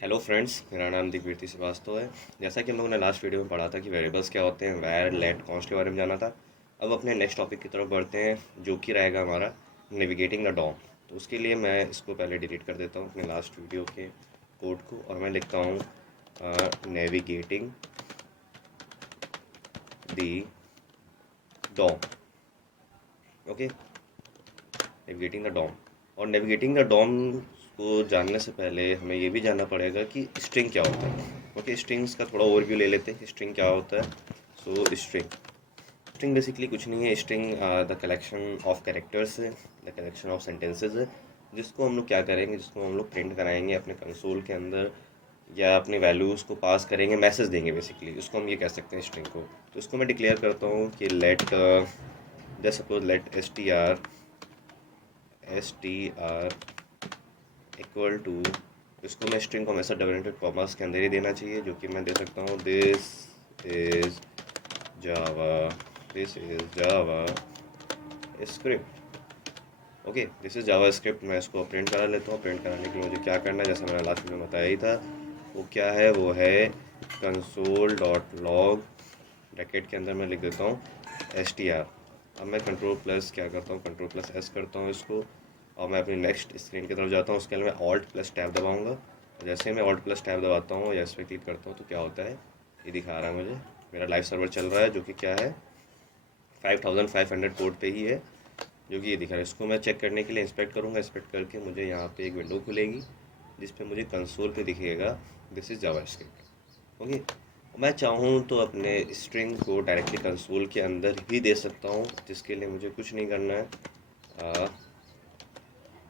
Hello friends, मेरा नाम दिग्विजय श्रीवास्तव है। जैसा कि हम लोगों ने लास्ट वीडियो में पढ़ा था कि वेरिएबल्स क्या होते हैं, वैर लेट कॉन्स्ट के बारे में जाना था। अब अपने नेक्स्ट टॉपिक की तरफ बढ़ते हैं, जो कि रहेगा हमारा नेविगेटिंग द डॉम। तो उसके लिए मैं इसको पहले डिलीट कर देता हूँ अपने लास्ट वीडियो के कोड को, और मैं लिखता हूँ navigating the DOM. Okay, navigating the DOM. और नेविगेटिंग द डॉम को जानने से पहले हमें ये भी जानना पड़ेगा कि स्ट्रिंग क्या होता है। ओके, स्ट्रिंग्स का थोड़ा ओवरव्यू ले लेते हैं कि स्ट्रिंग क्या होता है। सो स्ट्रिंग बेसिकली कुछ नहीं है। String the collection of characters है, द कलेक्शन ऑफ सेंटेंसेस है, जिसको हम लोग क्या करेंगे, जिसको हम लोग प्रिंट कराएंगे अपने कंसोल के अंदर, या अपने वैल्यूज़ को पास करेंगे, मैसेज देंगे बेसिकली। उसको हम ये कह सकते हैं स्ट्रिंग को। तो इसको मैं डिक्लेयर करता हूँ कि let just suppose let S T R equal to, इसको मैं स्ट्रिंग को हमेशा डबल इंटेड कॉमर्स के अंदर ही देना चाहिए, जो कि मैं दे सकता हूँ is Java this is Java script. Okay, this is Java script. मैं इसको प्रिंट करा लेता हूँ। प्रिंट कराने के लिए मुझे क्या करना है, जैसा मैंने लास्ट वीडियो में बताया ही था, वो क्या है, वो है कंसोल डॉट लॉग, ब्रैकेट के अंदर मैं लिख देता हूँ एस टी आर। अब मैं कंट्रोल प्लस क्या करता हूँ, कंट्रोल प्लस एस करता हूँ इसको, और मैं अपनी नेक्स्ट स्क्रीन की तरफ जाता हूँ। उसके लिए मैं ऑल्ट प्लस टैब दबाऊँगा, और जैसे ही मैं ऑल्ट प्लस टैब दबाता हूँ या इस पर क्लिक करता हूँ तो क्या होता है, ये दिखा रहा है मुझे मेरा लाइव सर्वर चल रहा है, जो कि क्या है 5500 पोर्ट पे ही है, जो कि ये दिखा रहा है। इसको मैं चेक करने के लिए इंस्पेक्ट करूँगा। इंस्पेक्ट करके मुझे यहाँ पे एक विंडो खुलेगी, जिस पे मुझे कंसोल पे दिखेगा this is Java script. Okay, मैं चाहूँ तो अपने स्ट्रिंग को डायरेक्टली कंसोल के अंदर भी दे सकता हूँ, जिसके लिए मुझे कुछ नहीं करना है।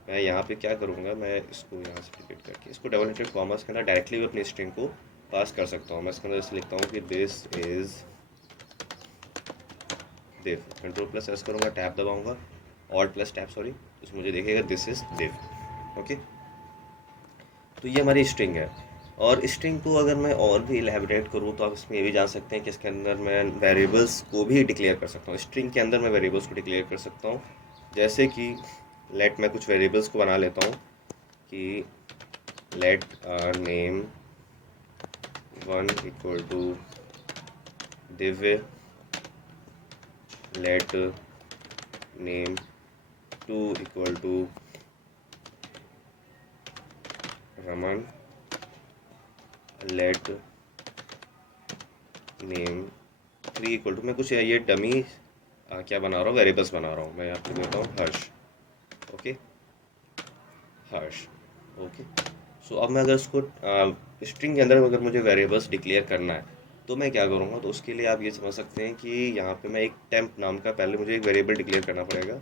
मैं यहाँ पे क्या करूँगा, मैं इसको यहाँ से डिलीट करके इसको डबल इंटेड कॉमर्स के अंदर डायरेक्टली भी अपनी स्ट्रिंग को पास कर सकता हूँ। मैं इसके अंदर जैसे लिखता हूँ कि this is div. Control plus S करूँगा, टैब दबाऊँगा, ऑल्ट प्लस टैब सॉरी, तो मुझे देखेगा दिस इज़ दिव। ओके, तो ये हमारी स्ट्रिंग है। और स्ट्रिंग को अगर मैं और भी इलेबरेट करूँ तो आप इसमें ये भी जान सकते हैं कि इसके अंदर मैं वेरिएबल्स को भी डिक्लेयर कर सकता हूँ। स्ट्रिंग के अंदर मैं वेरिएबल्स को डिक्लेयर कर सकता हूँ, जैसे कि लेट, मैं कुछ वेरिएबल्स को बना लेता हूँ कि let name one equal to Divya, let name two equal to Raman, let name three equal to, मैं कुछ ये डमी क्या बना रहा हूँ, वेरिएबल्स बना रहा हूँ। मैं यहाँ पे देता हूँ हर्ष। ओके, हर्ष। ओके, सो अब मैं अगर इसको स्ट्रिंग के अंदर अगर मुझे वेरिएबल्स डिक्लेयर करना है तो मैं क्या करूँगा, तो उसके लिए आप ये समझ सकते हैं कि यहाँ पे मैं एक टेम्प नाम का पहले मुझे एक वेरिएबल डिक्लेयर करना पड़ेगा।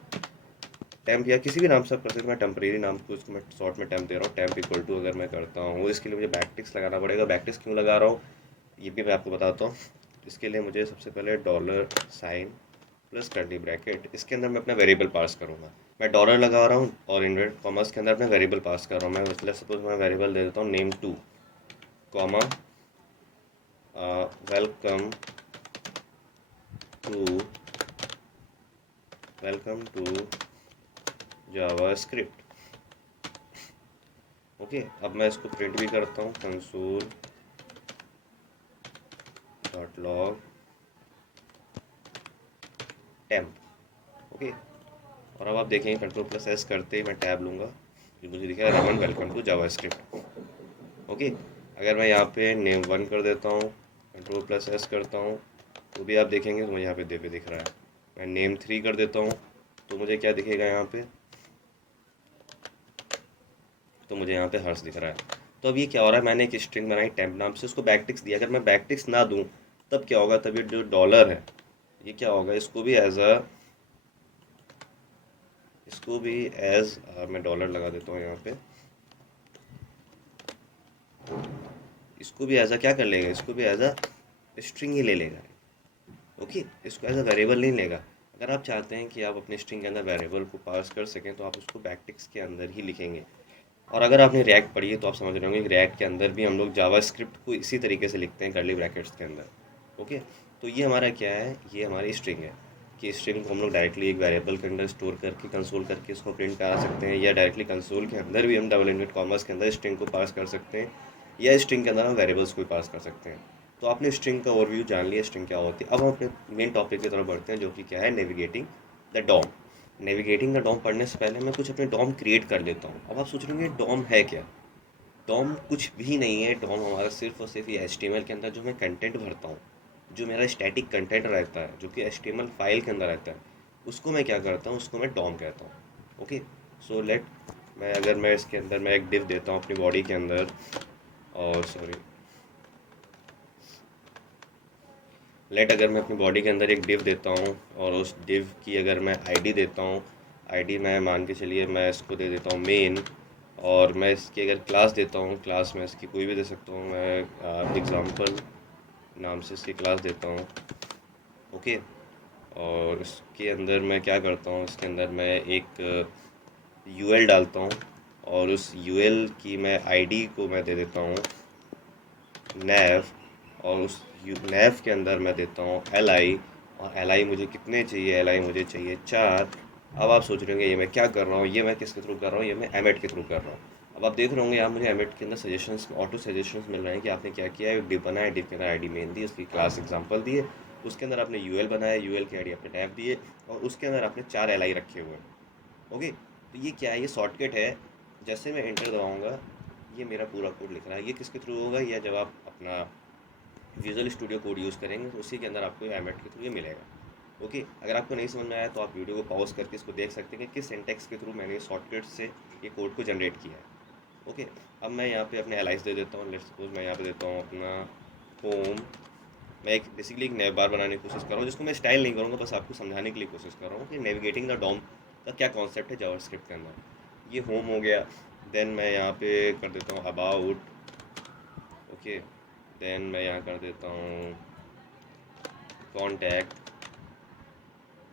टेम्प या किसी भी नाम से आप कर सकते हैं, मैं टेम्परेरी नाम को उसको मैं शॉर्ट में टेम्प दे रहा हूँ। टेम्प इक्वल टू अगर मैं करता हूँ, इसके लिए मुझे बैकटिक्स लगाना पड़ेगा। बैकटिक्स क्यों लगा रहा हूँ ये भी मैं आपको बताता हूँ। इसके लिए मुझे सबसे पहले dollar sign plus curly bracket, इसके अंदर मैं अपना वेरिएबल पास करूँगा। मैं डॉलर लगा रहा हूँ और इन्वर्टेड कॉमर्स के अंदर अपना वेरिएबल पास कर रहा हूँ। मैं मतलब सपोज मैं वेरिएबल दे देता हूँ name two comma welcome to JavaScript. Okay, अब मैं इसको प्रिंट भी करता हूँ, console dot log temp. Okay, और अब आप देखेंगे कंट्रोल प्लस एस करते ही मैं टैब लूँगा, जो मुझे दिखेगा Raman welcome to JavaScript. Okay, अगर मैं यहाँ पे नेम वन कर देता हूँ, कंट्रोल प्लस एस करता हूँ, तो भी आप देखेंगे तो मुझे यहाँ पे दिव्य दिख रहा है। मैं नेम थ्री कर देता हूँ तो मुझे क्या दिखेगा यहाँ पे, तो मुझे यहाँ पे हर्ष दिख रहा है। तो अब ये क्या हो रहा है, मैंने एक स्ट्रिंग बनाई टेम्प नाम से, उसको बैकटिक्स दिया। अगर मैं बैकटिक्स ना दूँ तब क्या होगा, तब ये जो डॉलर है ये क्या होगा, इसको भी एज मैं डॉलर लगा देता हूँ यहाँ पे, इसको भी एज क्या कर लेगा, इसको भी एज स्ट्रिंग ही ले लेगा। ओके, इसको एज वेरिएबल नहीं लेगा। अगर आप चाहते हैं कि आप अपनी स्ट्रिंग के अंदर वेरिएबल को पास कर सकें तो आप उसको बैकटिक्स के अंदर ही लिखेंगे। और अगर आपने रिएक्ट पढ़ी है तो आप समझ रहे होंगे कि रिएक्ट के अंदर भी हम लोग जावा स्क्रिप्ट को इसी तरीके से लिखते हैं, कर्ली ब्रैकेट्स के अंदर। ओके, तो ये हमारा क्या है, ये हमारी स्ट्रिंग है कि स्ट्रिंग को हम लोग डायरेक्टली एक वेरिएबल के अंदर स्टोर करके कंसोल करके इसको प्रिंट करा सकते हैं, या डायरेक्टली कंसोल के अंदर भी हम डबल इंडेड कॉमर्स के अंदर स्ट्रिंग को पास कर सकते हैं, या स्ट्रिंग के अंदर हम वेरिएबल्स को पास कर सकते हैं। तो आपने स्ट्रिंग का ओवरव्यू जान लिया, स्ट्रिंग क्या होती है। अब हम अपने मेन टॉपिक की तरफ बढ़ते हैं, जो कि क्या है, navigating the DOM. Navigating the DOM पढ़ने से पहले मैं कुछ अपने डॉम क्रिएट कर लेता हूँ। अब आप सोच रहे होंगे डॉम है क्या। डॉम कुछ भी नहीं है। डॉम हमारा सिर्फ और सिर्फ ये एचटीएमएल के अंदर जो मैं कंटेंट भरता हूँ, जो मेरा स्टैटिक कंटेंट रहता है, जो कि एचटीएमएल फाइल के अंदर रहता है, उसको मैं क्या करता हूँ, उसको मैं डॉम कहता हूँ। ओके, सो लेट मैं इसके अंदर मैं एक डिव देता हूँ अपनी बॉडी के अंदर, और सॉरी लेट अगर मैं अपनी बॉडी के अंदर एक डिव देता हूँ और उस डिव की अगर मैं आईडी देता हूँ, आईडी मैं मान के चलिए मैं इसको दे देता हूँ मेन, और मैं इसकी अगर क्लास देता हूँ, क्लास मैं इसकी कोई भी दे सकता हूँ, मैं एग्ज़ाम्पल नाम से इसकी क्लास देता हूँ। ओके, और इसके अंदर मैं क्या करता हूँ, इसके अंदर मैं एक यूएल डालता हूँ, और उस यूएल की मैं आईडी को मैं दे देता हूँ नैव, और उस नैव के अंदर मैं देता हूँ एल आई, और एल आई मुझे कितने चाहिए, एल आई मुझे चाहिए 4। अब आप सोच रहे होंगे ये मैं क्या कर रहा हूँ, ये मैं किसके थ्रू कर रहा हूँ, ये मैं एमेट के थ्रू कर रहा हूँ। अब आप देख रहे होंगे यहाँ मुझे एमेट के अंदर सजेशंस, ऑटो सजेशंस मिल रहे हैं कि आपने क्या किया है, डिव बनाया, डिव के अंदर आई डी मेन दी, उसकी क्लास एग्जाम्पल दिए, उसके अंदर आपने यूएल बनाया, यूएल की आई डी आपने नैव दिए, और उसके अंदर आपने 4 एल आई रखे हुए हैं। ओके, तो ये क्या है, ये शॉर्टकट है। जैसे मैं एंटर दबाऊंगा, ये मेरा पूरा कोड लिख रहा है। ये किसके थ्रू होगा, या जब आप अपना विजुअल स्टूडियो कोड यूज़ करेंगे तो उसी के अंदर आपको एमेट के थ्रू ये मिलेगा। ओके, अगर आपको नहीं समझ में आया तो आप वीडियो को पॉज करके इसको देख सकते हैं कि किस सिंटेक्स के थ्रू मैंने शॉर्टकट से ये कोड को जनरेट किया है। ओके, अब मैं यहाँ पे अपने एलाइस दे देता हूँ। लेट्स सपोज मैं यहाँ पे देता हूँ अपना होम। मैं एक बेसिकली एक नैव बार बनाने की कोशिश कर रहा हूँ, जिसको मैं स्टाइल नहीं करूँगा, बस आपको समझाने के लिए कोशिश कर रहा हूँ कि नेविगेटिंग द डॉम का क्या कॉन्सेप्ट है जावास्क्रिप्ट के अंदर। ये होम हो गया। देन मैं यहाँ पे कर देता हूँ अबाउट। ओके, देन मैं यहाँ कर देता हूँ कॉन्टैक्ट।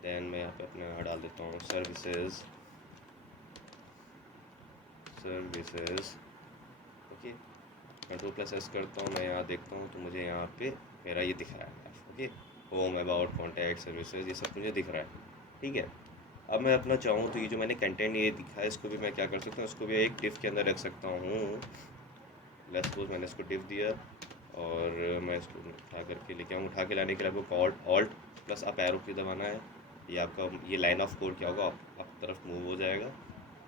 देन मैं यहाँ पे अपना डाल देता हूँ services, services. Okay, control plus S करता हूँ, मैं यहाँ देखता हूँ तो मुझे यहाँ पे मेरा ये दिख रहा है। Okay, home, about, contact, services, ये सब मुझे दिख रहा है। ठीक है, अब मैं अपना चाहूँ तो ये जो मैंने कंटेंट ये दिखा है, इसको भी मैं क्या कर सकता हूँ, इसको भी एक डिव के अंदर रख सकता हूँ। लेट्स सपोज मैंने इसको डिव दिया, और मैं इसको उठा करके लेके आऊँ। उठा के लाने के लिए आपको ऑल्ट प्लस अप एरो की दबाना है। ये आपका ये लाइन ऑफ कोड क्या होगा, आप तरफ मूव हो जाएगा।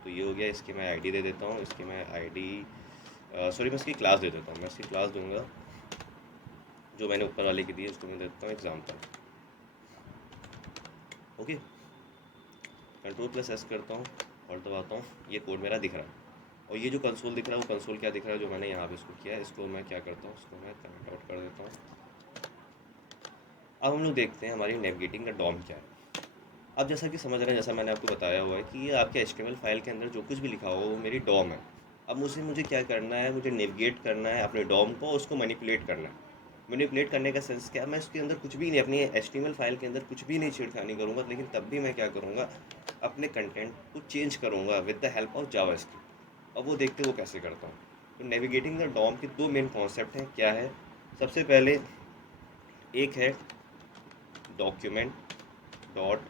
तो ये हो गया। इसकी मैं आईडी दे देता हूँ, इसकी मैं आईडी सॉरी मैं इसकी क्लास दे देता हूँ। मैं इसकी क्लास दूंगा जो मैंने ऊपर वाले की दी है, उसको मैं दे देता हूँ example. Okay, control plus S करता हूँ और दबाता हूँ, ये कोड मेरा दिख रहा है। और ये जो कंसोल दिख रहा है, वो कंसोल क्या दिख रहा है, जो मैंने यहाँ पे इसको किया है, इसको मैं क्या करता हूँ, इसको मैं कमेंट आउट कर देता हूँ। अब हम लोग देखते हैं हमारी नेविगेटिंग का डॉम क्या है। अब जैसा कि समझ रहे हैं, जैसा मैंने आपको बताया हुआ है कि ये आपके एचटीएमएल फाइल के अंदर जो कुछ भी लिखा हो वो मेरी डॉम है। अब मुझे क्या करना है, मुझे नेविगेट करना है अपने डॉम को, उसको मैनिपुलेट करना है। मैनिपुलेट करने का सेंस क्या है, मैं इसके अंदर कुछ भी नहीं, अपनी एचटीएमएल फाइल के अंदर कुछ भी नहीं छेड़खानी करूँगा, लेकिन तब भी मैं क्या करूँगा, अपने कंटेंट को चेंज करूँगा with the help of JavaScript. अब वो देखते हैं वो कैसे करता हूँ। तो नेविगेटिंग द डॉम के दो मेन कॉन्सेप्ट हैं। क्या है, सबसे पहले एक है document dot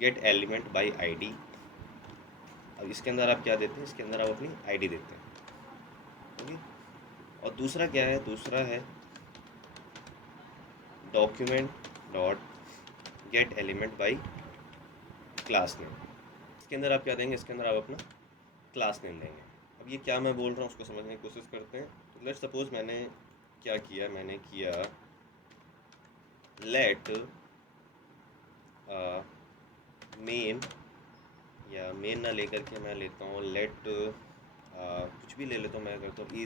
get element by ID. अब इसके अंदर आप क्या देते हैं, इसके अंदर आप अपनी आईडी देते हैं। ओके, और दूसरा क्या है, दूसरा है document dot get element by class name. इसके अंदर आप क्या देंगे, इसके अंदर आप अपना क्लास नेम देंगे। अब ये क्या मैं बोल रहा हूँ उसको समझने की कोशिश करते हैं। तो लेट्स सपोज मैंने क्या किया, मैंने किया लेट मेन, या मेन ना लेकर के मैं लेता हूँ लेट कुछ भी ले लेता हूँ। मैं करता हूँ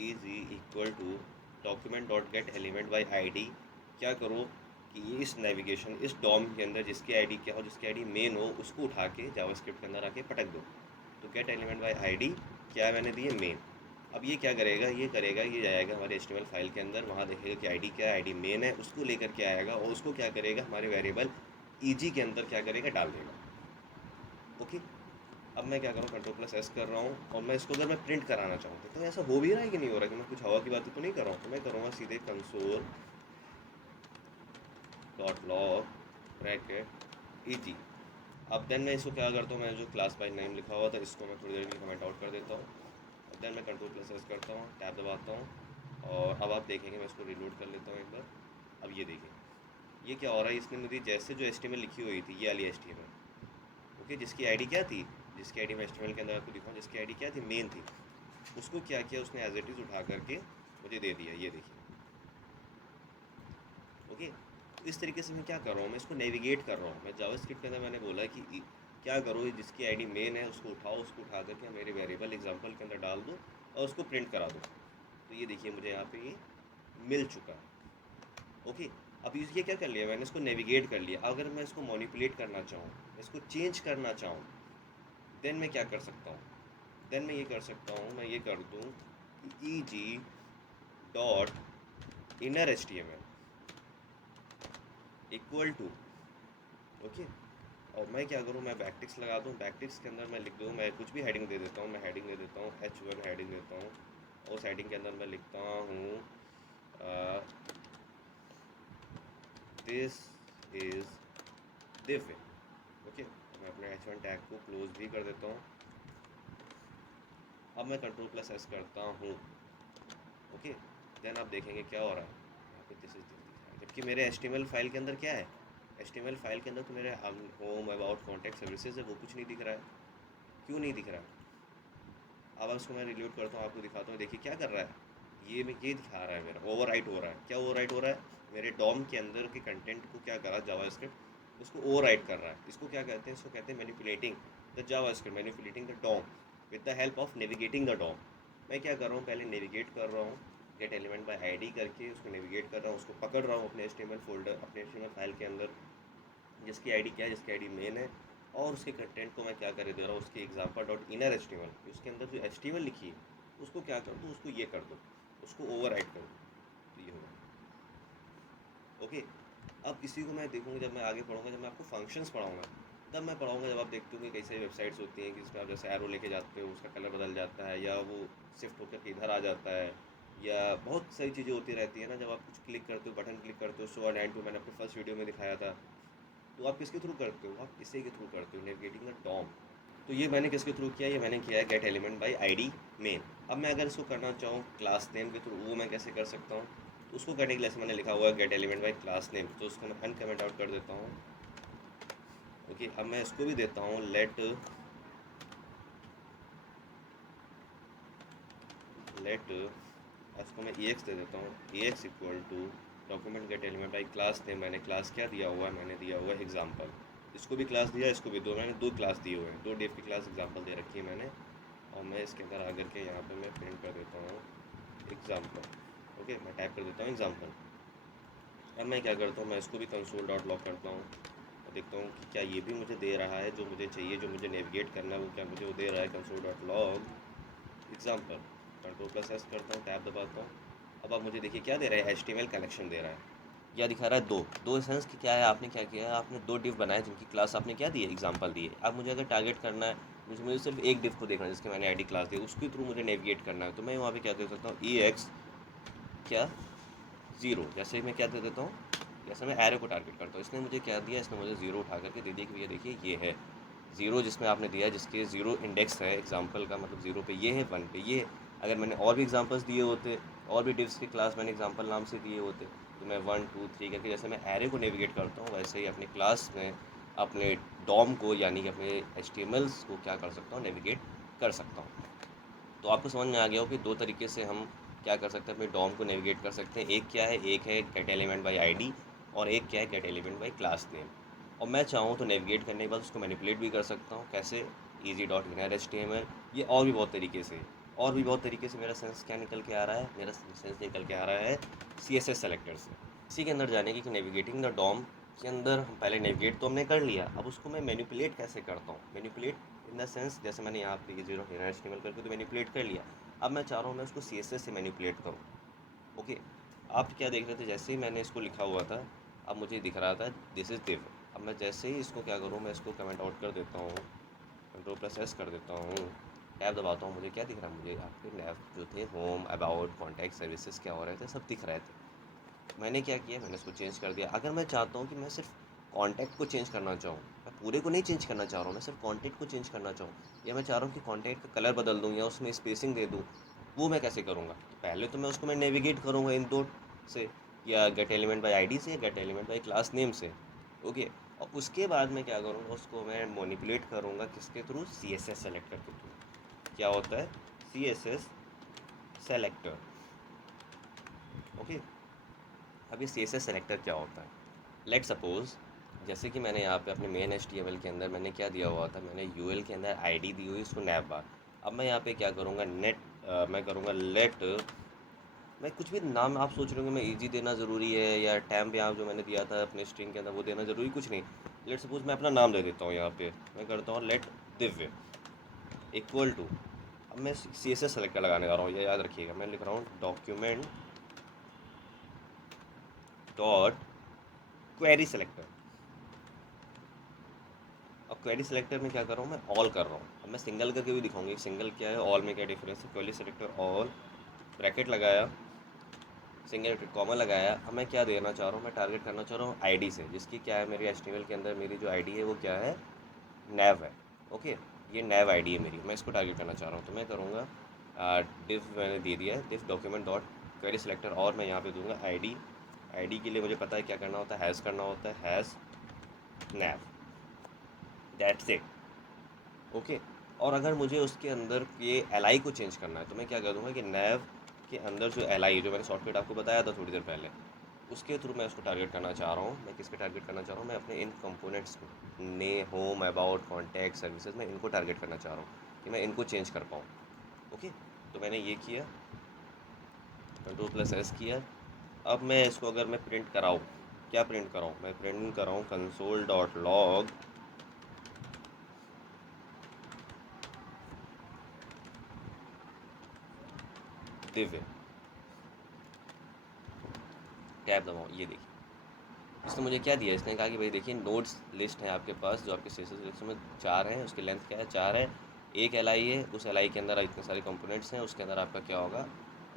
easy equal to document dot get element by ID. क्या करो कि इस नेविगेशन, इस डॉम के अंदर जिसकी आईडी क्या हो, जिसकी आईडी मेन हो, उसको उठा के जावास्क्रिप्ट के अंदर आके पटक दो। तो गेट एलिमेंट बाई आईडी क्या मैंने दी है, मेन। अब ये क्या करेगा, ये करेगा, ये जाएगा हमारे एचटीएमएल फाइल के अंदर, वहाँ देखेगा कि आईडी क्या है, आईडी मेन है, उसको लेकर के आएगा और उसको क्या करेगा, हमारे वेरिएबल ईजी के अंदर क्या करेगा, डाल देगा। ओके, अब मैं क्या करूँ, कंट्रोल प्लस एस कर रहा हूँ, और मैं इसको अगर मैं प्रिंट कराना चाहूँ तो ऐसा हो भी रहा है कि नहीं हो रहा, कि मैं कुछ हवा की बातें तो नहीं कर रहा हूँ। तो मैं करूँगा सीधे console dot log bracket easy. अब देन मैं इसको क्या करता हूँ, मैं जो क्लास बाई नेम लिखा हुआ था इसको मैं थोड़ी देर के लिए कमेंट आउट कर देता हूँ। देन मैं कंट्रोल प्लस एस करता हूँ, टैब दबाता हूँ, और अब आप देखेंगे मैं इसको रिलोड कर लेता हूँ एक बार। अब ये देखिए ये क्या हो रहा है, इसने मुझे जैसे जो HTML लिखी हुई थी, ये वाली HTML, ओके, जिसकी आईडी क्या थी, जिसकी आईडी मैं HTML के अंदर आपको दिखाऊँ, जिसकी आईडी क्या थी, मेन थी, उसको क्या किया उसने एज इट इज़ उठा करके मुझे दे दिया, ये देखिए। ओके, तो इस तरीके से मैं क्या कर रहा हूँ, मैं इसको नेविगेट कर रहा हूँ। मैं जावास्क्रिप्ट के अंदर मैंने बोला कि क्या करो, जिसकी आईडी मेन है उसको उठाओ, उसको उठा करके मेरे वेरिएबल एग्जांपल के अंदर डाल दो और उसको प्रिंट करा दो। तो ये देखिए मुझे यहाँ पे ये मिल चुका है। ओके, अब ये क्या कर लिया मैंने, इसको नेविगेट कर लिया। अगर मैं इसको मॉनिपुलेट करना चाहूँ, इसको चेंज करना चाहूँ, देन मैं क्या कर सकता हूँ, देन मैं ये कर सकता हूँ, मैं ये कर दूँ e g dot inner HTML equal to, okay, और मैं क्या करूँ, मैं बैकटिक्स लगा दूँ। बैकटिक्स के अंदर मैं लिख दूँ, मैं कुछ भी हेडिंग दे देता हूँ, मैं हेडिंग दे देता हूँ H1 हेडिंग देता हूँ, और उस हेडिंग के अंदर मैं लिखता हूँ दिस इज़ दिव। ओके, मैं अपने H1 टैग को क्लोज भी कर देता हूँ। अब मैं कंट्रोल प्लस एस करता हूँ, ओके, देन आप देखेंगे क्या हो रहा है, यहाँ पे दिस इज दिख रहा है, जबकि मेरे HTML फाइल के अंदर क्या है, HTML फाइल के अंदर तो मेरे होम अबाउट कॉन्टैक्ट सर्विसेज है, वो कुछ नहीं दिख रहा है। क्यों नहीं दिख रहा है? अब उसको मैं रिलोड करता हूँ, आपको दिखाता हूँ, देखिए क्या कर रहा है, ये दिखा रहा है, मेरा ओवरराइट हो रहा है। क्या ओवरराइट हो रहा है, मेरे डॉम के अंदर के कंटेंट को क्या करा जावास्क्रिप्ट, उसको ओवरराइट कर रहा है। इसको क्या कहते हैं, इसको कहते हैं manipulating the JavaScript, manipulating the DOM with the help of navigating the DOM. मैं क्या कर रहा हूँ, पहले नेविगेट कर रहा हूँ, गेट एलिमेंट बाय आईडी करके उसको नेविगेट कर रहा हूँ, उसको पकड़ रहा हूँ अपने HTML फोल्डर, अपने HTML फाइल के अंदर, जिसकी आईडी क्या है, जिसकी आईडी मेन है, और उसके कंटेंट को मैं क्या कर दे रहा हूँ, उसकी एग्जाम्पल डॉट इनर HTML, उसके अंदर जो HTML लिखी है उसको क्या कर दो, उसको ये कर दो, उसको ओवरराइट कर दो। तो ये होगा, ओके। अब इसी को मैं देखूँगा जब मैं आगे पढ़ूँगा, जब मैं आपको फंक्शंस पढ़ाऊँगा, तब मैं पढ़ाऊँगा, जब आप देखते हो कि कई सारी वेबसाइट्स होती हैं कि जिसमें आप जैसे एरो लेके जाते हो, उसका कलर बदल जाता है, या वो शिफ्ट होकर के इधर आ जाता है, या बहुत सारी चीज़ें होती रहती है ना, जब आप कुछ क्लिक करते हो, बटन क्लिक करते हो, शो एंड टू, मैंने अपने फर्स्ट वीडियो में दिखाया था। तो आप किसके थ्रू करते हो, आप इसी के थ्रू करते हो, नेविगेटिंग द डॉम। तो ये मैंने किसके थ्रू किया, ये मैंने किया है gate element by ID main. अब मैं अगर इसको करना चाहूँ क्लास नेम के थ्रू, वो मैं कैसे कर सकता हूँ, तो उसको करने के लिए मैंने लिखा हुआ है gate element by class name, तो उसको मैं अनकमेंट आउट कर देता हूँ। ओके, अब मैं इसको भी देता हूँ लेट इसको मैं EX दे देता हूँ, EX equal to document get element by class name. मैंने क्लास क्या दिया हुआ है, मैंने दिया हुआ है एग्जाम्पल। इसको भी क्लास दिया, इसको भी, मैंने दो क्लास दिए हुए हैं, दो डिव की क्लास एग्जाम्पल दे रखी है मैंने। और मैं इसके अंदर आकर के यहाँ पे मैं प्रिंट कर देता हूँ एग्जाम्पल। ओके, मैं टाइप कर देता हूँ एग्जाम्पल। अब मैं क्या करता हूँ, मैं इसको भी कंसोल डॉट लॉग करता हूँ और देखता हूँ कि क्या ये भी मुझे दे रहा है जो मुझे चाहिए, जो मुझे नेविगेट करना है, वो क्या मुझे वो दे रहा है। Console dot log example, control plus S करता हूँ, टैब दबाता हूँ। अब आप मुझे देखिए क्या दे रहा है, HTML कनेक्शन दे रहा है। क्या दिखा रहा है, दो दो सेंस कि क्या है, आपने क्या किया है, आपने दो डिव बनाए जिनकी क्लास आपने क्या दी है, एग्जाम्पल दी है। अब मुझे अगर टारगेट करना है, मुझे सिर्फ एक डिव को देखना है जिसके मैंने आईडी क्लास दी, उसके थ्रू मुझे नेविगेट करना है, तो मैं वहाँ पे क्या दे सकता हूँ, EX क्या 0, जैसे मैं क्या दे देता हूँ, जैसे मैं एरो को टारगेट करता हूँ, इसने मुझे क्या दिया, इसने मुझे 0 उठा करके दे दिया कि भैया देखिए ये है 0, जिसमें आपने दिया जिसके 0 इंडेक्स है एग्जाम्पल का, मतलब 0 पे ये है, 1 पे ये है। अगर मैंने और भी एग्जाम्पल्स दिए होते, और भी डिव्स की क्लास मैंने एग्जाम्पल नाम से दिए होते, तो मैं 1 2 3 करके, जैसे मैं एरे को नेविगेट करता हूँ, वैसे ही अपने क्लास में अपने डॉम को, यानी कि अपने HTMLs को क्या कर सकता हूँ, नेविगेट कर सकता हूँ। तो आपको समझ में आ गया हो कि दो तरीके से हम क्या कर सकते हैं, अपने डॉम को नेविगेट कर सकते हैं। एक क्या है, एक है गेट एलिमेंट बाय आईडी, और एक क्या है, gate element by class name. और मैं चाहूँ तो नेविगेट करने के बाद उसको मैनिपुलेट भी कर सकता हूँ। कैसे, ईजी डॉट इनर HTML, ये और भी बहुत तरीके से, और भी बहुत तरीके से। मेरा सेंस क्या निकल के आ रहा है, मेरा सेंस निकल के आ रहा है CSS सेलेक्टर से। इसी के अंदर जाने की कि नेविगेटिंग द डॉम के अंदर हम पहले नेविगेट तो हमने कर लिया, अब उसको मैं मैनिपुलेट कैसे करता हूँ। मैनिपुलेट इन द सेंस, जैसे मैंने यहाँ पे जीरो इनर HTML करके तो मैनिपुलेट कर लिया, अब मैं चाह रहा हूँ मैं उसको CSS से मैनिपुलेट करूँ। ओके, आप क्या देख रहे थे, जैसे ही मैंने इसको लिखा हुआ था, अब मुझे दिख रहा था दिस इज़ दिव। अब मैं जैसे ही इसको क्या करूँ, मैं इसको कमेंट आउट कर देता हूँ, कंट्रोल प्लस एस कर देता हूँ, टैब दबाता हूँ, मुझे क्या दिख रहा है, मुझे आपके लेफ्ट जो थे होम अबाउट कॉन्टैक्ट सर्विसेज क्या हो रहे थे, सब दिख रहे थे। मैंने क्या किया, मैंने इसको चेंज कर दिया। अगर मैं चाहता हूँ कि मैं सिर्फ कॉन्टैक्ट को चेंज करना चाहूँ, मैं पूरे को नहीं चेंज करना चाह रहा हूँ, मैं सिर्फ कंटेंट को चेंज करना चाहूँ, या मैं चाह रहा हूँ कि कंटेंट का कलर बदल दूँ या उसमें स्पेसिंग दे दूँ, वो मैं कैसे करूँगा? तो पहले तो मैं उसको मैं नेविगेट करूँगा इन दो से, या गेट एलिमेंट बाय आईडी से, या gate element by class name से। ओके, और उसके बाद मैं क्या करूँगा, उसको मैं मैनिपुलेट करूँगा किसके through? C S S selector के थ्रू। क्या होता है? C S S selector. Okay, अब ये सी एस एस सेलेक्टर क्या होता है? लेट सपोज, जैसे कि मैंने यहाँ पे अपने main H T M L के अंदर मैंने क्या दिया हुआ था, मैंने यू एल के अंदर आई डी दी हुई उसको नैप बार। अब मैं यहाँ पे क्या करूँगा, मैं करूँगा लेट, मैं कुछ भी नाम आप सोच रहे होंगे मैं इजी देना ज़रूरी है या टैम्प यहाँ जो मैंने दिया था अपने स्ट्रिंग के अंदर वो देना ज़रूरी, कुछ नहीं। लेट सपोज मैं अपना नाम दे देता हूँ, यहाँ पे मैं करता हूँ लेट दिव्य इक्वल टू, अब मैं सी एस एस सेलेक्टर लगाने जा रहा हूँ, ये याद रखिएगा, मैं लिख रहा हूँ डॉक्यूमेंट डॉट क्वेरी सेलेक्टर। अब क्वेरी सेलेक्टर में क्या कर रहा हूँ, मैं ऑल कर रहा हूँ। अब मैं सिंगल करके भी दिखाऊंगी सिंगल क्या है, ऑल में क्या डिफरेंस है। क्वेरी सेलेक्टर ऑल, ब्रैकेट लगाया, सिंगल कॉमा लगाया। अब मैं क्या देना चाह रहा हूँ, मैं टारगेट करना चाह रहा हूँ आईडी से, जिसकी क्या है मेरी एचटीएमएल के अंदर मेरी जो आईडी है वो क्या है, नैव है। ओके, ये नैव आईडी है मेरी, मैं इसको टारगेट करना चाह रहा हूँ, तो मैं करूँगा डिफ, मैंने दे दिया है डिफ डॉक्यूमेंट डॉट क्वेरी सेलेक्टर, और मैं यहाँ पे दूंगा आईडी। आईडी के लिए मुझे पता है क्या करना होता है, हैज़ करना होता है, has naive, that's it. Okay, और अगर मुझे उसके अंदर ये एल आई को चेंज करना है तो मैं क्या कर दूँगा कि नैव के अंदर जो एल आई, जो मैंने शॉर्टकट आपको बताया था थोड़ी देर पहले, उसके थ्रू मैं उसको टारगेट करना चाह रहा हूँ। मैं किसके टारगेट करना चाह रहा हूँ, मैं अपने इन कंपोनेंट्स को, ने, होम, अबाउट, कॉन्टैक्ट, सर्विसेज, मैं इनको टारगेट करना चाह रहा हूँ कि मैं इनको चेंज कर पाऊँ। ओके, तो मैंने ये किया, कंट्रोल प्लस एस किया। अब मैं इसको अगर मैं प्रिंट कराऊँ, क्या प्रिंट कराऊँ, मैं print कराऊँ console dot log Divya, tab दबाऊँ, ये देखिए इसने मुझे क्या दिया, इसने कहा कि भाई देखिए नोट्स लिस्ट है आपके पास, जो आपके सीएसएस लिस्ट में 4 हैं, उसकी लेंथ क्या है, 4 है, एक एलआई है, उस एलआई के अंदर इतने सारे कंपोनेंट्स हैं, उसके अंदर आपका क्या होगा,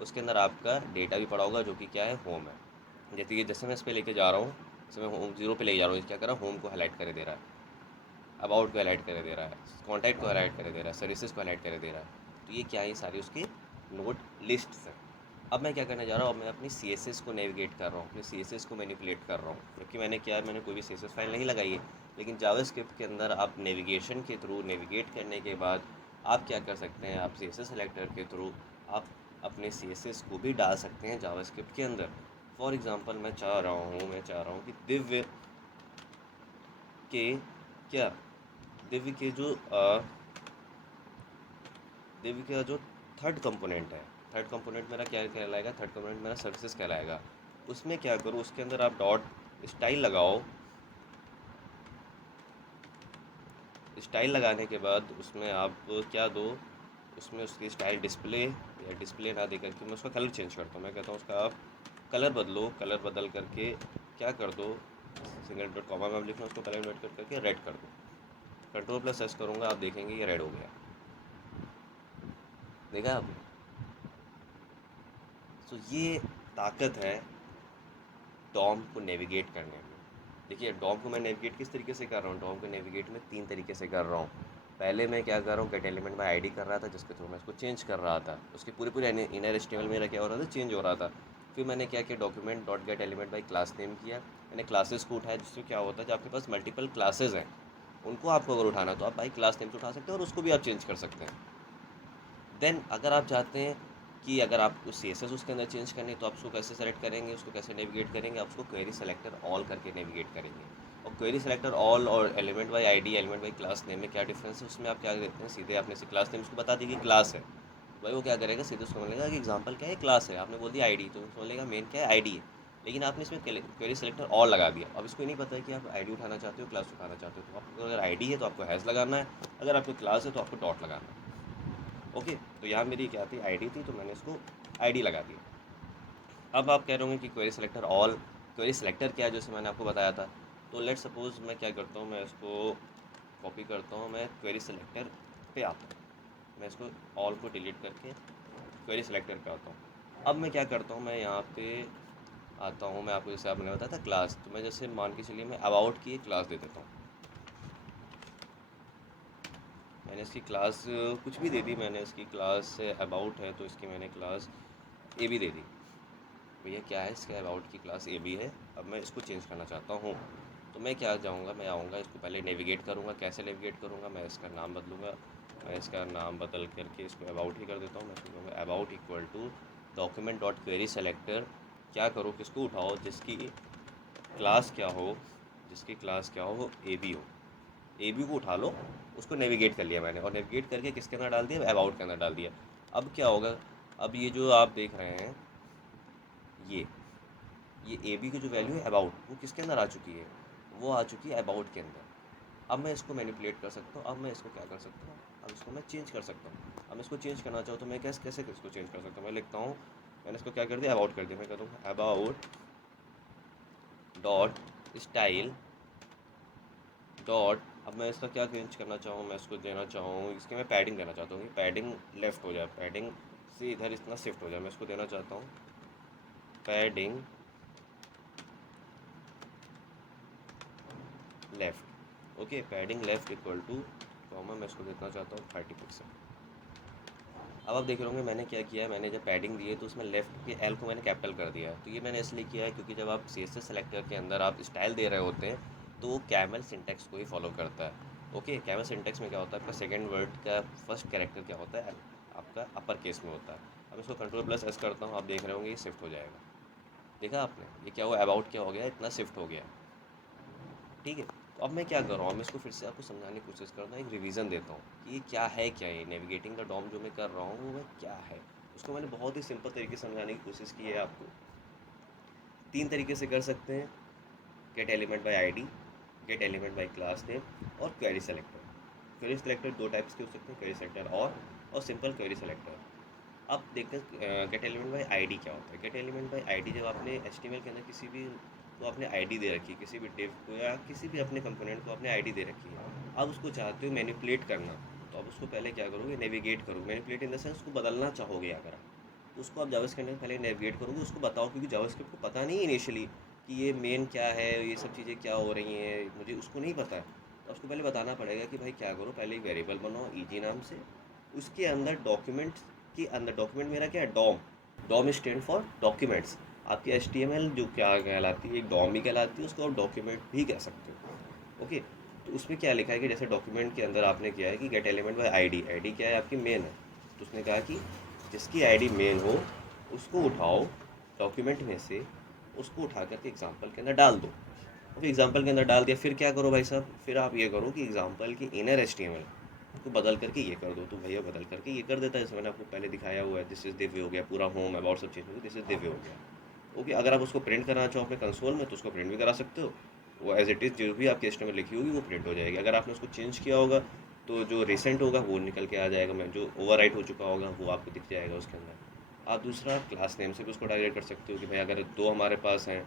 उसके अंदर आपका डेटा भी पड़ा होगा जो कि क्या है, होम है। जैसे कि जैसे मैं इस पर लेके जा रहा हूँ, जैसे मैं होम 0 पे ले जा रहा हूँ, क्या कर रहा है, होम को हाईलाइट करे दे रहा है, अबाउट को हाईलाइट करे दे रहा है, कॉन्टैक्ट को हाईलाइट करे दे रहा है, सर्विसेज को हाईलाइट करे दे रहा है। तो ये क्या है, सारी उसकी नोट लिस्ट्स हैं। अब मैं क्या करने जा रहा हूँ, अब मैं अपनी सी एस एस को नेविगेट कर रहा हूँ, अपनी सी एस एस को मैनिपुलेट कर रहा हूँ, क्योंकि मैंने क्या है, मैंने कोई भी सी एस एस फाइल नहीं लगाई है। लेकिन जावास्क्रिप्ट के अंदर आप नेविगेशन के थ्रू नेविगेट करने के बाद आप क्या कर सकते हैं, आप सी एस एस सेलेक्टर के थ्रू आप अपने सी एस एस को भी डाल सकते हैं जावास्क्रिप्ट के अंदर। फॉर एग्ज़ाम्पल मैं चाह रहा हूँ कि दिव्य के क्या, दिव्य के जो दिव्य का जो थर्ड कंपोनेंट है, थर्ड कंपोनेंट मेरा क्या कहलाएगा, थर्ड कंपोनेंट मेरा सर्विसेज कहलाएगा। उसमें क्या करूँ, उसके अंदर आप डॉट स्टाइल लगाओ, स्टाइल लगाने के बाद उसमें आप क्या दो, उसमें उसकी स्टाइल डिस्प्ले, या डिस्प्ले ना दे करके मैं उसका कलर चेंज करता हूँ। मैं कहता हूँ उसका आप कलर बदलो, कलर बदल करके क्या कर दो, सिंगल डॉट कॉमा में आप लिखना, उसको कलर इन्वर्ट कर करके रेड कर दो। कंट्रोल प्लस एस करूँगा, आप देखेंगे ये रेड हो गया, देखा आपने? तो ये ताकत है डॉम को नेविगेट करने में। देखिए डॉम को मैं नेविगेट किस तरीके से कर रहा हूँ, डॉम को नेविगेट में 3 तरीके से कर रहा हूँ। पहले मैं क्या कर रहा हूँ, गेट एलिमेंट में आईडी कर रहा था, जिसके थ्रू मैं उसको चेंज कर रहा था, उसके पूरे पूरे इनर एचटीएमएल मेरा क्या हो रहा था, चेंज हो रहा था। फिर मैंने क्या किया, document dot get element by class name किया, मैंने क्लासेस को उठाया, जिससे क्या होता है जब आपके पास मल्टीपल क्लासेज हैं, उनको आपको अगर उठाना तो आप बाई क्लास नेम से उठा सकते हैं और उसको भी आप चेंज कर सकते हैं। देन अगर आप चाहते हैं कि अगर आपको सी एस एस उसके अंदर चेंज करनी है तो आप उसको कैसे सेलेक्ट करेंगे, उसको कैसे नेविगेट करेंगे, आप उसको क्वेरी सेलेक्टर ऑल करके नेविगेट करेंगे। और क्वेरी सेलेक्टर ऑल और element by ID, element by class name में क्या डिफरेंस है, उसमें आप क्या देते हैं, सीधे आपने से क्लास नेम उसको बता दी कि क्लास है, भाई वो क्या करेगा, सीधे उसको बोलेगा कि एग्जाम्पल क्या है, क्लास है। आपने बोल दिया आईडी, तो उसको बोलेगा मेन क्या है, आईडी है। लेकिन आपने इसमें क्वेरी सेलेक्टर ऑल लगा दिया, अब इसको नहीं पता है कि आप आईडी उठाना चाहते हो, क्लास उठाना चाहते हो। तो आपको अगर आईडी है तो आपको हैज़ लगाना है, अगर आपको क्लास है तो आपको डॉट लगाना है। ओके, तो यहाँ मेरी क्या थी, आईडी थी, तो मैंने इसको आईडी लगा दिया। अब आप कह रहे होंगे कि query selector all, query selector क्या है, जैसे मैंने आपको बताया था। तो लेट सपोज मैं क्या करता हूँ, मैं इसको कॉपी करता हूँ, मैं क्वेरी सेलेक्टर पे आता हूँ, मैं इसको ऑल को डिलीट करके क्वेरी सेलेक्टर पे आता हूँ। अब मैं क्या करता हूँ, मैं यहाँ पे आता हूँ, मैं आपको जैसे आपने बताया था क्लास, तो मैं जैसे मान के चलिए मैं अबाउट की एक क्लास दे देता हूँ। मैंने इसकी क्लास कुछ भी दे दी, मैंने इसकी क्लास अबाउट है तो इसकी मैंने क्लास ए बी दे दी। भैया क्या है, इसके अबाउट की क्लास ए बी है। अब मैं इसको चेंज करना चाहता हूँ, तो मैं क्या जाऊँगा, मैं आऊँगा इसको पहले नेविगेट करूँगा। कैसे नेविगेट करूँगा, मैं इसका नाम बदलूँगा। मैं इसका नाम बदल करके इसको अबाउट ही कर देता हूँ। मैं इसको कहूँगा about equal to document dot query selector. क्या करो, किसको उठाओ, जिसकी क्लास क्या हो, जिसकी क्लास क्या हो, ए बी हो। ए बी को उठा लो, उसको नेविगेट कर लिया मैंने, और नेविगेट करके किसके अंदर डाल दिया, अबाउट के अंदर डाल दिया। अब क्या होगा, अब ये जो आप देख रहे हैं, ये ये ए बी की जो वैल्यू है अबाउट, वो किसके अंदर आ चुकी है, वो आ चुकी है अबाउट के अंदर। अब मैं इसको मैनिपुलेट कर सकता हूँ। अब मैं इसको क्या कर सकता हूँ, अब इसको मैं चेंज कर सकता हूँ। अब मैं इसको चेंज करना चाहूँ तो मैं कैसे कैसे इसको चेंज कर सकता हूँ। मैं लिखता हूँ, मैंने इसको क्या कर दिया, अबाउट कर दिया। मैं कहता हूँ अबाउट डॉट स्टाइल डॉट। अब मैं इसका क्या चेंज करना चाहूँ, मैं इसको देना चाहूँ, इसके मैं पैडिंग देना चाहता हूँ कि पैडिंग लेफ़्ट हो जाए, पैडिंग से इधर इतना शिफ्ट हो जाए। मैं इसको देना चाहता हूँ padding left. Okay, padding left equal two comma, मैं इसको देना चाहता हूँ 30%। अब आप देख रहे होंगे मैंने क्या किया है, मैंने जब पैडिंग दी है तो उसमें लेफ़्ट के एल को मैंने कैपिटल कर दिया है। तो ये मैंने इसलिए किया है क्योंकि जब आप CSS सेलेक्टर के अंदर आप स्टाइल दे रहे होते हैं तो वो कैमल सिंटेक्स को ही फॉलो करता है। ओके, कैमल सिंटेक्स में क्या होता है, आपका सेकंड वर्ड का फर्स्ट कैरेक्टर क्या होता है, आपका अपर केस में होता है। अब इसको कंट्रोल+S करता हूँ, आप देख रहे होंगे ये शिफ्ट हो जाएगा। देखा आपने, ये क्या हुआ, अबाउट क्या हो गया, इतना शिफ्ट हो गया। ठीक है, तो अब मैं क्या कर रहा हूँ, मैं इसको फिर से आपको समझाने की कोशिश करता हूँ, एक रिवीजन देता हूँ कि ये क्या है, क्या है नेविगेटिंग द डॉम जो मैं कर रहा हूँ वो मैं क्या है। उसको मैंने बहुत ही सिंपल तरीके से समझाने की कोशिश की है आपको। 3 तरीके से कर सकते हैं, get element by ID, get element by class name, और query selector. Query selector 2 types के हो सकते हैं, क्वेरी सेलेक्टर और सिंपल क्वेरी सेलेक्टर। अब देखते हैं गेट एलिमेंट बाय आईडी क्या होता है। गेट एलिमेंट बाय आईडी, जब आपने HTML के अंदर किसी भी को आपने आईडी दे रखी है, किसी भी डिव को या किसी भी अपने कंपोनेंट को आपने आईडी दे रखी है, अब उसको चाहते हो मैनिपुलेट करना, तो अब उसको पहले क्या करोगे, नेविगेट करोगे। मैनिपुलेट इन द सेंस उसको बदलना चाहोगे अगर आप, तो उसको आप जावास्क्रिप्ट में पहले नेविगेट करोगे, उसको बताओ, क्योंकि जावास्क्रिप्ट को पता नहीं है इनिशियली कि ये मेन क्या है, ये सब चीज़ें क्या हो रही हैं, मुझे उसको नहीं पता है। तो उसको पहले बताना पड़ेगा कि भाई क्या करो, पहले एक वेरिएबल बनाओ ईजी नाम से, उसके अंदर डॉक्यूमेंट के अंदर, डॉक्यूमेंट मेरा क्या है, DOM. DOM stand for documents. आपकी HTML जो क्या कहलाती है, एक डॉम ही कहलाती है, उसको आप डॉक्यूमेंट भी कह सकते हो। ओके, तो उसमें क्या लिखा है कि जैसे डॉक्यूमेंट के अंदर आपने किया है कि gate element by ID, ID क्या है, आपकी मेन है। तो उसने कहा कि जिसकी आईडी मेन हो उसको उठाओ डॉक्यूमेंट में से, उसको उठा करके एग्जाम्पल के अंदर डाल दो। अब एग्जाम्पल के अंदर डाल दिया, फिर क्या करो भाई साहब, फिर आप ये करो कि एग्जाम्पल की इनर HTML को बदल करके ये कर दो। तो भैया बदल करके ये कर देता है, जैसे मैंने आपको पहले दिखाया हुआ है, दिस इज दिव्य हो गया, पूरा होम अबाउट सब चीज़ में दिस इज दिव्य हो गया। ओके, अगर आप उसको प्रिंट कराना चाहो अपने कंसोल में तो उसको प्रिंट भी करा सकते हो, वो एज इट इज़ जो भी आपके HTML लिखी होगी वो प्रिंट हो जाएगी। अगर आपने उसको चेंज किया होगा तो जो रिसेंट होगा वो निकल के आ जाएगा, मैं जो ओवरराइट हो चुका होगा वो आपको दिख जाएगा उसके अंदर। आप दूसरा क्लास नेम से भी उसको टारगेट कर सकते हो कि भाई अगर 2 हमारे पास हैं,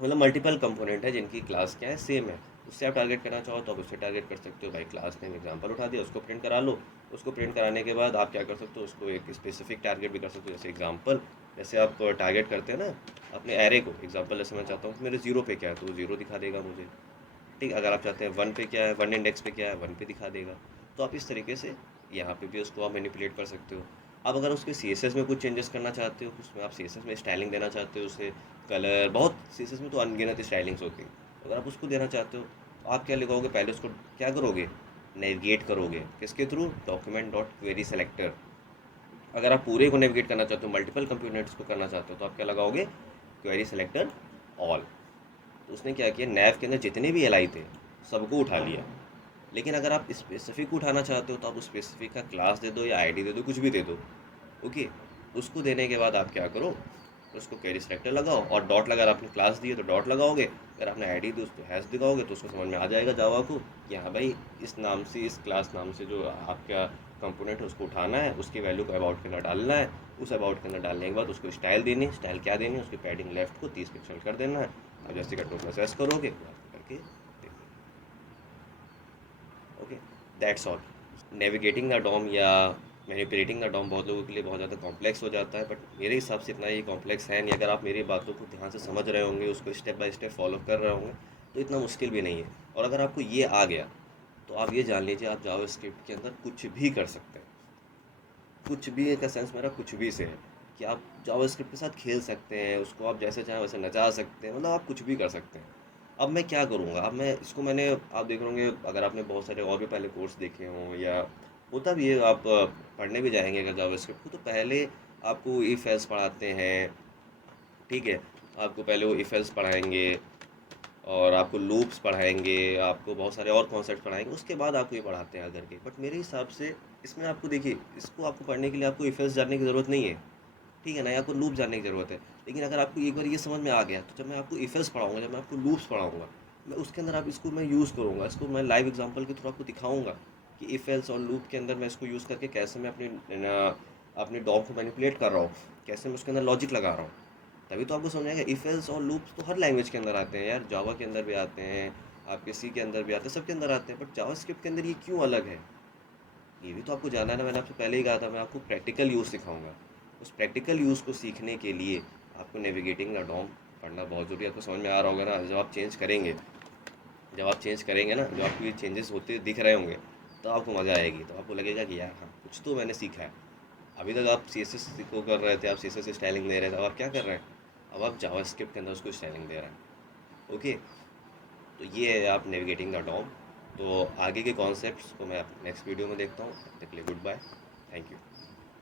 मतलब मल्टीपल कंपोनेंट है जिनकी क्लास क्या है, सेम है, उससे आप टारगेट करना चाहो तो आप उससे टारगेट कर सकते हो। भाई क्लास नेम एग्जांपल उठा दिया, उसको प्रिंट करा लो। उसको प्रिंट कराने के बाद आप क्या कर सकते हो, उसको एक स्पेसिफिक टारगेट भी कर सकते हो, जैसे एग्जांपल, जैसे आप टारगेट करते हैं ना अपने एरे को। एग्जांपल जैसे मैं चाहता हूँ कि मेरे 0 पे क्या है तो वो 0 दिखा देगा मुझे। ठीक, अगर आप चाहते हैं 1 पे क्या है, 1 इंडेक्स पे क्या है, 1 पे दिखा देगा। तो आप इस तरीके से यहाँ पे भी उसको आप मैनिपुलेट कर सकते हो। अब अगर उसके CSS में कुछ चेंजेस करना चाहते हो, उसमें आप CSS में स्टाइलिंग देना चाहते हो, उसे कलर, बहुत CSS में तो अनगिनत स्टाइलिंग्स होती हैं। अगर आप उसको देना चाहते हो तो आप क्या लिखोगे, पहले उसको क्या करोगे, नेविगेट करोगे, किसके through, document dot query selector. अगर आप पूरे को नेविगेट करना चाहते हो, मल्टीपल कंपोनेंट्स को करना चाहते हो, तो आप क्या लगाओगे, क्वेरी सेलेक्टर ऑल। तो उसने क्या किया, नैव के अंदर जितने भी LI थे सबको उठा लिया। लेकिन अगर आप स्पेसिफिक उठाना चाहते हो तो आप उस स्पेसिफिक का क्लास दे दो या आईडी दे दो, कुछ भी दे दो। ओके, उसको देने के बाद आप क्या करो, उसको क्वेरी सेलेक्टर लगाओ, और डॉट लगा, अगर आपने क्लास दी है तो डॉट लगाओगे, अगर आपने आईडी दी उसको हैश दिखाओगे तो उसको समझ में आ जाएगा जावा को कि हाँ भाई इस नाम से, इस क्लास नाम से जो आपका कंपोनेंट है उसको उठाना है, उसकी वैल्यू को अबाउट के अंदर डालना है। उस अबाउट के अंदर डालने के बाद उसको स्टाइल देनी है, स्टाइल क्या देनी है, उसकी पैडिंग लेफ्ट को 30 पिक्सल कर देना है। अब जैसे कंट्रोल+S करोगे तो आप करके देख लो। Okay, that's all. Navigating the DOM या मैनिपुलेटिंग द डॉम बहुत लोगों के लिए बहुत ज़्यादा कॉम्प्लेक्स हो जाता है, बट मेरे हिसाब से इतना ये कॉम्प्लेक्स है नहीं। अगर आप मेरी बातों को ध्यान से समझ रहे होंगे, उसको स्टेप बाय स्टेप फॉलो कर रहे होंगे, तो इतना मुश्किल भी नहीं है। और अगर आपको ये आ गया तो आप ये जान लीजिए आप जावास्क्रिप्ट के अंदर कुछ भी कर सकते हैं। कुछ भी का सेंस मेरा कुछ भी से है कि आप जावास्क्रिप्ट के साथ खेल सकते हैं, उसको आप जैसे चाहें वैसे नचा सकते हैं, मतलब आप कुछ भी कर सकते हैं। अब मैं क्या करूँगा, अब मैं इसको मैंने आप देख होंगे अगर आपने बहुत सारे और भी पहले कोर्स देखे हों या होता भी है, आप पढ़ने भी जाएंगे अगर जावास्क्रिप्ट को, तो पहले आपको इफ एल्स पढ़ाते हैं, ठीक है। आपको पहले वो इफ एल्स पढ़ाएंगे और आपको लूप्स पढ़ाएंगे, आपको बहुत सारे और कॉन्सेप्ट पढ़ाएंगे, उसके बाद आपको ये पढ़ाते हैं आकर के। बट मेरे हिसाब से इसमें आपको देखिए, इसको आपको पढ़ने के लिए आपको इफ एल्स जानने की ज़रूरत नहीं है, ठीक है ना, या आपको लूप जानने की ज़रूरत है। लेकिन अगर आपको एक बार ये समझ में आ गया, तो जब मैं आपको इफ एल्स पढ़ाऊंगा, जब मैं आपको लूप्स पढ़ाऊंगा, मैं उसके अंदर आप इसको मैं यूज़ करूँगा, इसको मैं लाइव एग्जांपल के थ्रू आपको दिखाऊंगा कि इफ एल्स और लूप के अंदर मैं इसको यूज़ करके कैसे मैं अपने डॉग को मैनिपुलेट कर रहा हूँ, कैसे मैं उसके अंदर लॉजिक लगा रहा हूँ। तभी तो आपको समझ आएगा। इफ एल्स और लूप्स तो हर लैंग्वेज के अंदर आते हैं यार, जावा के अंदर भी आते हैं, आपके सी के अंदर भी आते हैं, सबके अंदर आते हैं। बट जावास्क्रिप्ट के अंदर ये क्यों अलग है, ये भी तो आपको जानना है ना। मैंने आपसे पहले ही कहा था मैं आपको प्रैक्टिकल यूज़ सिखाऊंगा। उस प्रैक्टिकल यूज़ को सीखने के लिए आपको नेविगेटिंग द डॉम पढ़ना बहुत ज़रूरी है। आपको समझ में आ रहा होगा ना, जब आप चेंज करेंगे, जब आप चेंज करेंगे ना, जब आपको ये चेंजेस होते दिख रहे होंगे, तो आपको मज़ा आएगी, तो आपको लगेगा कि यार हाँ कुछ तो मैंने सीखा है। अभी तक आप सी एस एस को कर रहे थे, आप सी एस एस स्टाइलिंग दे रहे थे, अब आप क्या कर रहे हैं, अब आप जावास्क्रिप्ट के अंदर उसको स्टाइलिंग दे रहे हैं। ओके, तो ये है आप नेविगेटिंग द डॉम। तो आगे के कॉन्सेप्ट्स को मैं नेक्स्ट वीडियो में देखता हूँ। तब तक के लिए गुड बाय, थैंक यू।